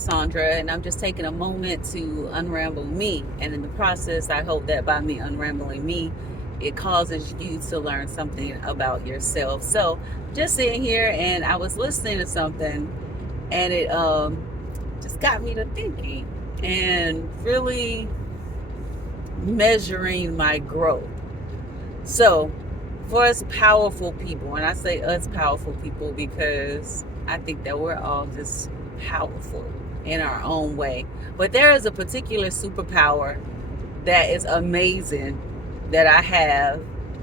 Hasandra, and I'm just taking a moment to unramble me. And in the process, I hope that by me unrambling me, it causes you to learn something about yourself. So, just sitting here, and I was listening to something, and it just got me to thinking and really measuring my growth. So, for us powerful people, and I say us powerful people because I think that we're all just powerful in our own way. But there is a particular superpower that is amazing that I have,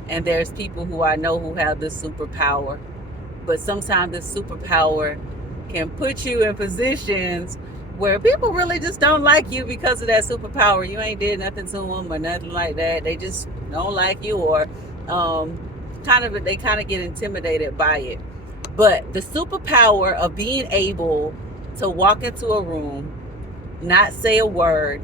and there's people who I know who have this superpower. But sometimes this superpower can put you in positions where people really just don't like you because of that superpower. You ain't did nothing to them or nothing like that. They just don't like you, or they kind of get intimidated by it. But the superpower of being able to walk into a room, not say a word,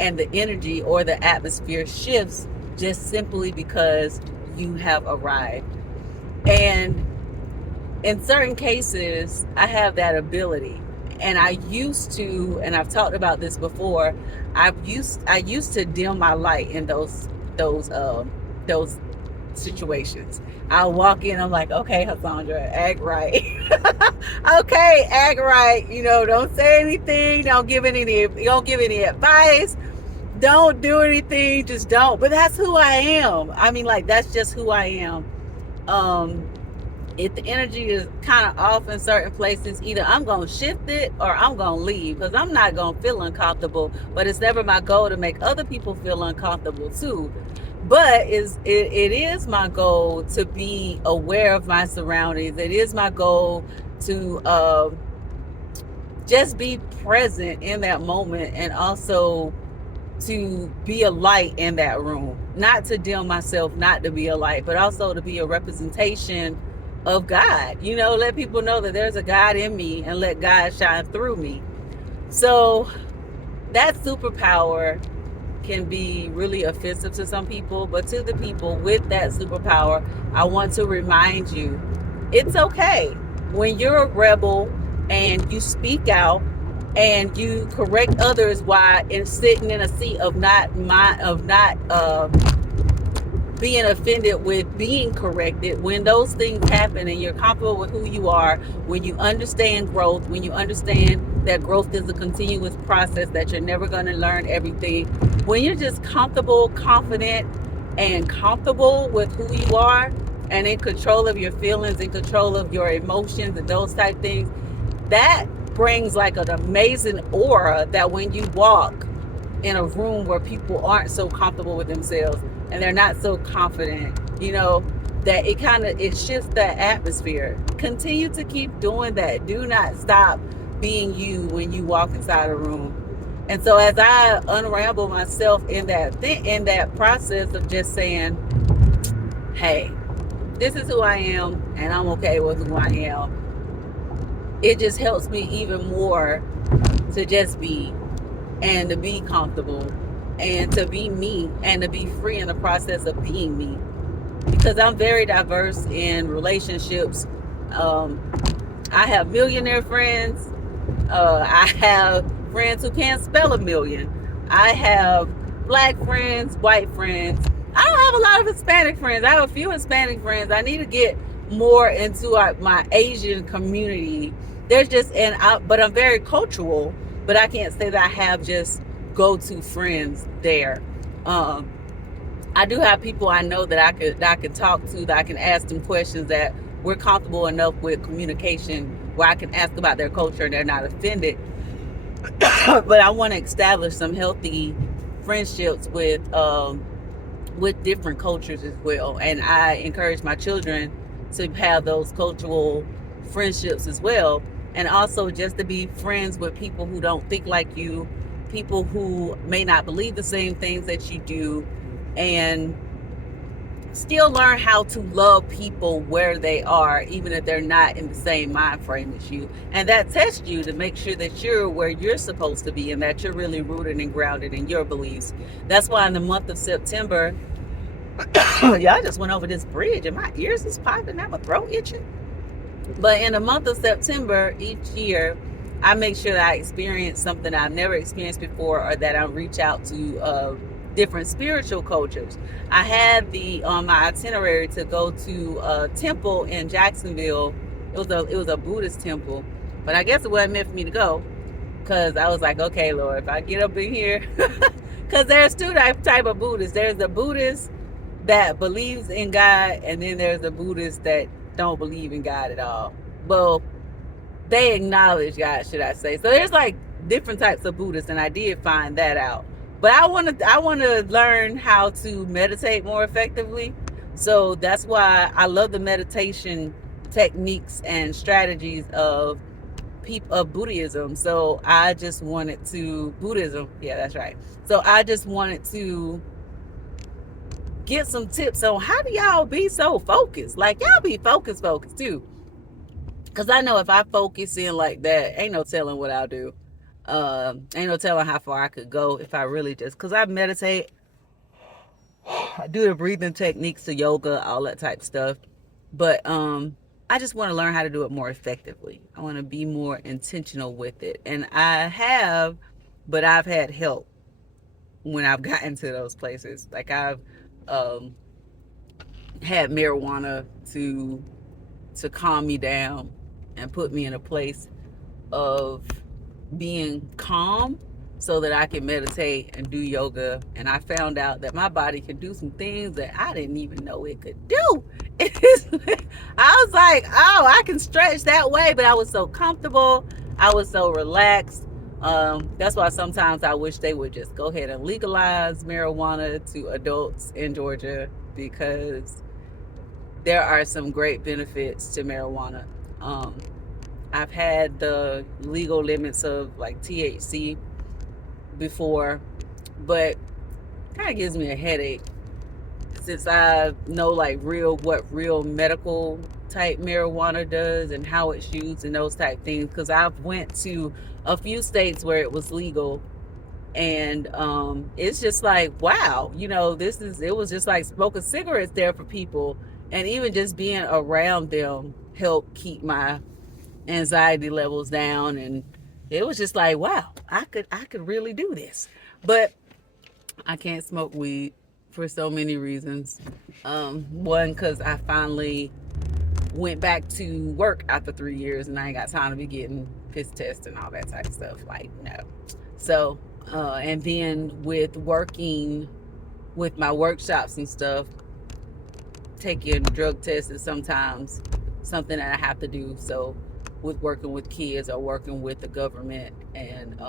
and the energy or the atmosphere shifts just simply because you have arrived. And in certain cases, I have that ability. And I used to, and I've talked about this before, I used to dim my light in those situations. I'll walk in, I'm like, okay, Hasandra, act right. Okay, act right. Don't say anything, don't give any advice, don't do anything, just don't. But that's who I am. I mean, like, that's just who I am. If the energy is kind of off in certain places, either I'm going to shift it or I'm going to leave, because I'm not going to feel uncomfortable. But it's never my goal to make other people feel uncomfortable too. But it is my goal to be aware of my surroundings. It is my goal to just be present in that moment, and also to be a light in that room. Not to dim myself, not to be a light, but also to be a representation of God. Let people know that there's a God in me, and let God shine through me. So that superpower can be really offensive to some people, but to the people with that superpower, I want to remind you, it's okay when you're a rebel and you speak out and you correct others while sitting in a seat of not being offended with being corrected. When those things happen and you're comfortable with who you are, when you understand growth, when you understand that growth is a continuous process, that you're never going to learn everything, when you're just comfortable, confident, and comfortable with who you are, and in control of your feelings, in control of your emotions and those type things, that brings like an amazing aura that when you walk in a room where people aren't so comfortable with themselves and they're not so confident, that it shifts that atmosphere. Continue to keep doing that. Do not stop being you when you walk inside a room. And so as I unravel myself in that process of just saying, hey, this is who I am, and I'm okay with who I am, it just helps me even more to just be, and to be comfortable, and to be me, and to be free in the process of being me. Because I'm very diverse in relationships. I have millionaire friends. I have friends who can't spell a million. I have black friends, white friends. I don't have a lot of Hispanic friends. I have a few Hispanic friends. I need to get more into my Asian community. But I'm very cultural, but I can't say that I have just go-to friends there. I do have people I know that I could talk to, that I can ask them questions, that we're comfortable enough with communication where I can ask about their culture and they're not offended. But I want to establish some healthy friendships with different cultures as well. And I encourage my children to have those cultural friendships as well. And also just to be friends with people who don't think like you, people who may not believe the same things that you do, and still learn how to love people where they are, even if they're not in the same mind frame as you. And that tests you to make sure that you're where you're supposed to be, and that you're really rooted and grounded in your beliefs. That's why in the month of September, y'all just went over this bridge and my ears is popping, now my throat itching. But in the month of September each year, I make sure that I experience something I've never experienced before, or that I reach out to different spiritual cultures. I had the on my itinerary to go to a temple in Jacksonville. It was a Buddhist temple, but I guess it wasn't meant for me to go, because I was like, okay, Lord, if I get up in here, because there's two type of Buddhists. There's the Buddhist that believes in God, and then there's the Buddhists that don't believe in God at all. Well, they acknowledge God, should I say? So there's like different types of Buddhists, and I did find that out. But I want to learn how to meditate more effectively. So that's why I love the meditation techniques and strategies of Buddhism. So I just wanted to Buddhism. Yeah, that's right. So I just wanted to get some tips on how do y'all be so focused? Like, y'all be focused too. Because I know if I focus in like that, ain't no telling what I'll do. Ain't no telling how far I could go if I really just, because I meditate, I do the breathing techniques to yoga, all that type of stuff. But I just want to learn how to do it more effectively. I want to be more intentional with it. And I have, but I've had help when I've gotten to those places. Like, I've had marijuana to calm me down and put me in a place of being calm so that I can meditate and do yoga. And I found out that my body can do some things that I didn't even know it could do. I was like, oh, I can stretch that way, but I was so comfortable. I was so relaxed. That's why sometimes I wish they would just go ahead and legalize marijuana to adults in Georgia, because there are some great benefits to marijuana. I've had the legal limits of like THC before, but kind of gives me a headache since I know like what real medical type marijuana does and how it's used and those type things. Because I've went to a few states where it was legal, and it's just like, wow, it was just like smoking cigarettes there for people, and even just being around them helped keep my anxiety levels down. And it was just like, wow, I could really do this. But I can't smoke weed for so many reasons. One, because I finally went back to work after 3 years, and I ain't got time to be getting piss tests and all that type of stuff. Like, no. So and then with working with my workshops and stuff, taking drug tests is sometimes something that I have to do. So with working with kids or working with the government, and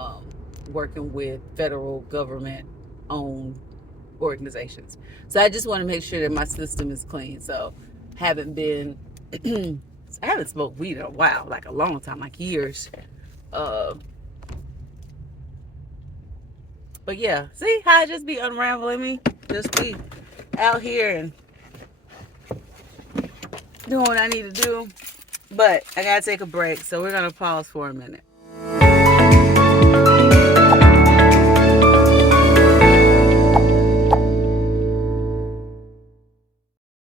working with federal government owned organizations. So I just want to make sure that my system is clean. So haven't been I haven't smoked weed in a while, like a long time, like years. But yeah, see how I just be unraveling me? Just be out here and doing what I need to do. But I gotta take a break, so we're gonna pause for a minute.